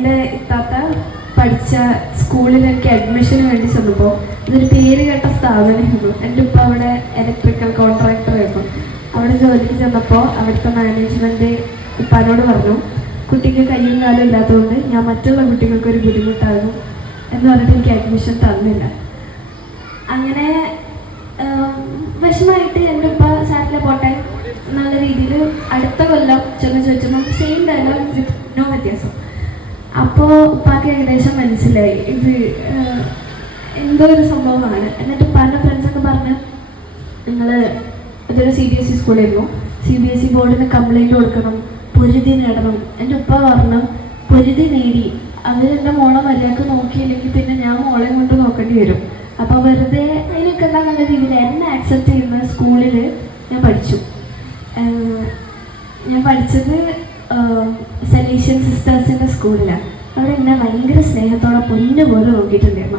എൻ്റെ ഇത്താത്ത പഠിച്ച സ്കൂളിലേക്ക് അഡ്മിഷന് വേണ്ടി ചെന്നപ്പോൾ ഇതൊരു പേര് കേട്ട സ്ഥാപനമായിരുന്നു. എൻ്റെ ഉപ്പ അവിടെ ഇലക്ട്രിക്കൽ കോൺട്രാക്ടറായിരുന്നു. അവിടെ ജോലിക്ക് ചെന്നപ്പോൾ അവിടുത്തെ മാനേജ്മെൻറ്റ് ഉപ്പാനോട് പറഞ്ഞു, കുട്ടിക്ക് കയ്യും കാലും ഇല്ലാത്തതുകൊണ്ട് ഞാൻ മറ്റുള്ള കുട്ടികൾക്കൊരു ബുദ്ധിമുട്ടാകും എന്ന് പറഞ്ഞിട്ട് എനിക്ക് അഡ്മിഷൻ തന്നില്ല. അങ്ങനെ വിഷമമായിട്ട് എൻ്റെ ഉപ്പ സാറിലെ പോട്ടെ നല്ല രീതിയിൽ അടുത്ത കൊല്ലം ചെന്ന് ചോദിച്ചപ്പോൾ സെയിം ഡയലോഗ് വിത്ത് നോ വ്യത്യാസം. അപ്പോൾ ഉപ്പാക്ക് ഏകദേശം മനസ്സിലായി ഇത് എന്തോ ഒരു സംഭവമാണ്. എന്നിട്ട് പല ഫ്രണ്ട്സൊക്കെ പറഞ്ഞ് നിങ്ങൾ ഇതൊരു CBSE സ്കൂളായിരുന്നു, CBSE ബോർഡിന് കംപ്ലൈൻറ്റ് കൊടുക്കണം, പൊരുതി നേടണം. എൻ്റെ ഉപ്പ പറഞ്ഞു പൊരുതി നേടി അവരെൻ്റെ മോളെ മര്യാദക്ക് നോക്കിയില്ലെങ്കിൽ പിന്നെ ഞാൻ മോളെ കൊണ്ട് നോക്കേണ്ടി വരും. അപ്പോൾ വെറുതെ അതിനൊക്കെ എന്താ നല്ല രീതിയിൽ എന്നെ ആക്സെപ്റ്റ് ചെയ്യുന്ന സ്കൂളിൽ ഞാൻ പഠിച്ചു. ഞാൻ പഠിച്ചത് സലീഷ്യൻ സിസ്റ്റേഴ്സിൻ്റെ സ്കൂളിലാണ്. അവിടെ എന്നെ ഭയങ്കര സ്നേഹത്തോടെ പൊന്നു പോലെ നോക്കിയിട്ടുണ്ടായിരുന്നു.